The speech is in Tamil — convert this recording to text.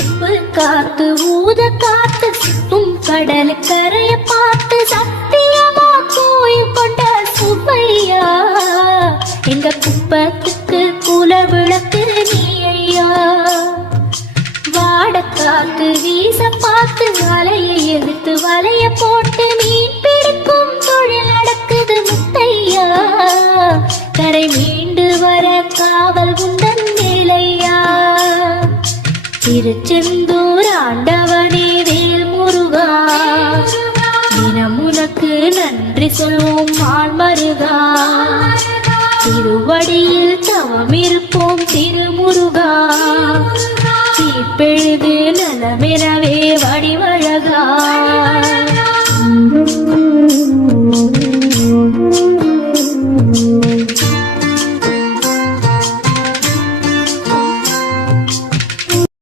உப்பு காத்து ஊத காத்து சுத்தும் கடல் கரைய பார்த்து சத்தியமா கோயில் கொண்ட சுப்பையா எங்க குப்பத்துக்கு குல விளக்கு நீ ஐயா. வாட காத்து வீச பார்த்து அலையை எடுத்து வலைய போட்டு மீன் பிடிக்கும் தொழில் நடக்குது முத்தையா. கரை மீண்டு வர காவல் உந்தன் வேலையா. திருச்செந்தூர் ஆண்டவனே வேல் முருகா தினம் உனக்கு நன்றி சொல்வோம் ஆழ்மருகா. திருவடியில் தவம் இருப்போம் திருமுருகா. தீப்பெழுது நலமெனவே